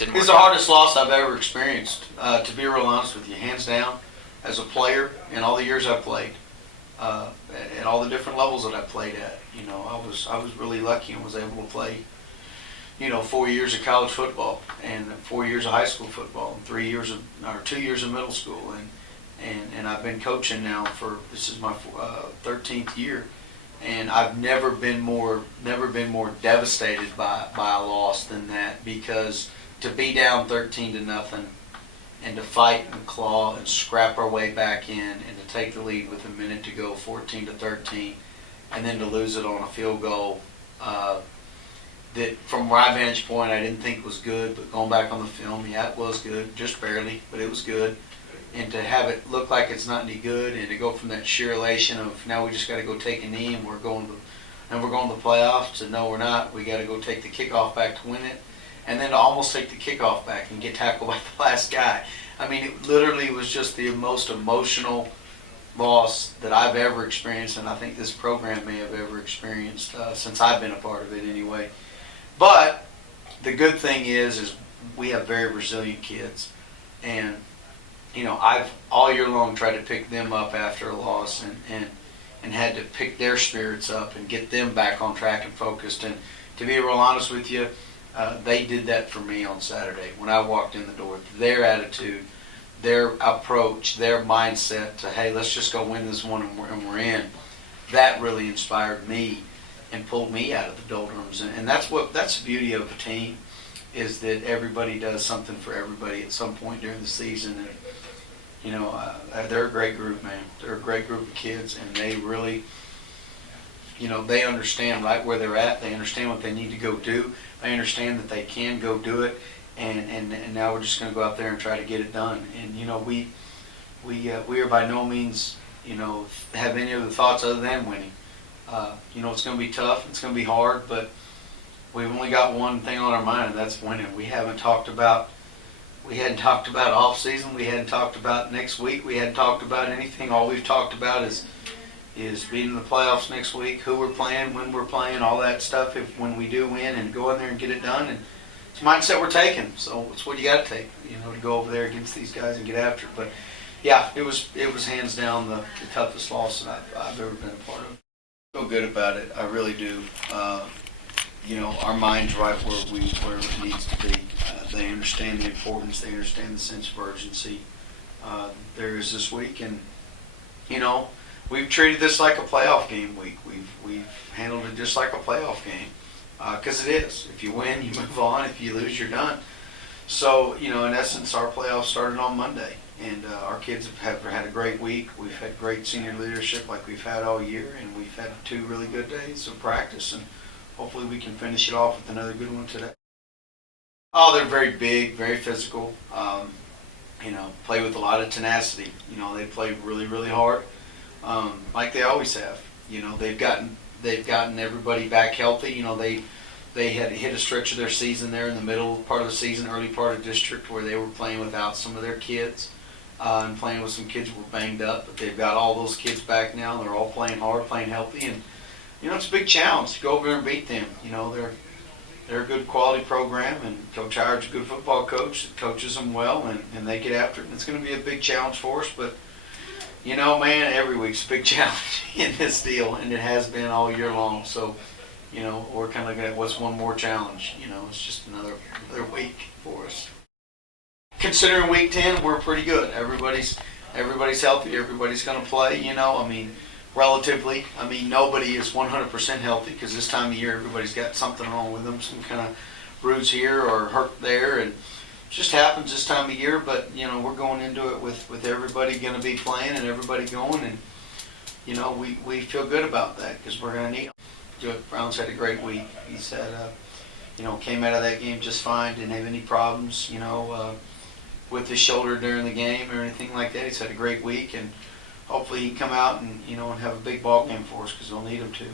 It's the hardest loss I've ever experienced, to be real honest with you, hands down, as a player in all the years I've played, at all the different levels that I played at. You know, I was really lucky and was able to play, 4 years of college football and 4 years of high school football and 2 years of middle school, and I've been coaching now this is my 13th year, and I've never been more devastated by a loss than that, because to be down 13-0 and to fight and claw and scrap our way back in and to take the lead with a minute to go, 14-13, and then to lose it on a field goal that from my vantage point I didn't think was good, but going back on the film, yeah, it was good, just barely, but it was good. And to have it look like it's not any good, and to go from that sheer elation of now we just got to go take a knee and we're going to the playoffs, to no, we're not. We got to go take the kickoff back to win it, and then to almost take the kickoff back and get tackled by the last guy. I mean, it literally was just the most emotional loss that I've ever experienced, and I think this program may have ever experienced since I've been a part of it anyway. But the good thing is we have very resilient kids, and I've all year long tried to pick them up after a loss and had to pick their spirits up and get them back on track and focused. And to be real honest with you, they did that for me on Saturday when I walked in the door. Their attitude, their approach, their mindset to, hey, let's just go win this one and we're in, that really inspired me and pulled me out of the doldrums. And that's the beauty of a team, is that everybody does something for everybody at some point during the season. And they're a great group, man. They're a great group of kids, and they really, they understand right where they're at. They understand what they need to go do. They understand that they can go do it, and now we're just going to go out there and try to get it done. And we are by no means have any other thoughts other than winning. It's going to be tough. It's going to be hard, but we've only got one thing on our mind, and that's winning. We hadn't talked about off season. We hadn't talked about next week. We hadn't talked about anything. All we've talked about is being in the playoffs next week, who we're playing, when we're playing, all that stuff. When we do win, and go in there and get it done, and it's the mindset we're taking. So it's what you got to take, to go over there against these guys and get after it. But yeah, it was hands down the toughest loss that I've ever been a part of. I feel good about it. I really do. Our mind's right where it needs to be. They understand the importance. They understand the sense of urgency there is this week, and we've treated this like a playoff game week. We've handled it just like a playoff game, because it is. If you win, you move on. If you lose, you're done. So in essence, our playoffs started on Monday, and our kids have had a great week. We've had great senior leadership like we've had all year, and we've had 2 really good days of practice, and hopefully we can finish it off with another good one today. Oh, they're very big, very physical. Play with a lot of tenacity. They play really, really hard, like they always have. They've gotten everybody back healthy. They had hit a stretch of their season there in the middle part of the season, early part of district, where they were playing without some of their kids and playing with some kids who were banged up. But they've got all those kids back now. They're all playing hard, playing healthy, and it's a big challenge to go over there and beat them. They're a good quality program, and Coach Howard's a good football coach that coaches them well, and they get after it. And it's going to be a big challenge for us, but man, every week's a big challenge in this deal, and it has been all year long. So, we're kind of looking at what's one more challenge. It's just another week for us. Considering week 10, we're pretty good. Everybody's healthy. Everybody's going to play. Relatively. Nobody is 100% healthy, because this time of year everybody's got something wrong with them, some kind of bruise here or hurt there, and it just happens this time of year. But we're going into it with everybody going to be playing and everybody going, and we feel good about that, because we're going to need them. Brown's had a great week. He said came out of that game just fine, didn't have any problems with his shoulder during the game or anything like that. He's had a great week, and hopefully he can come out and and have a big ball game for us, because we'll need him to.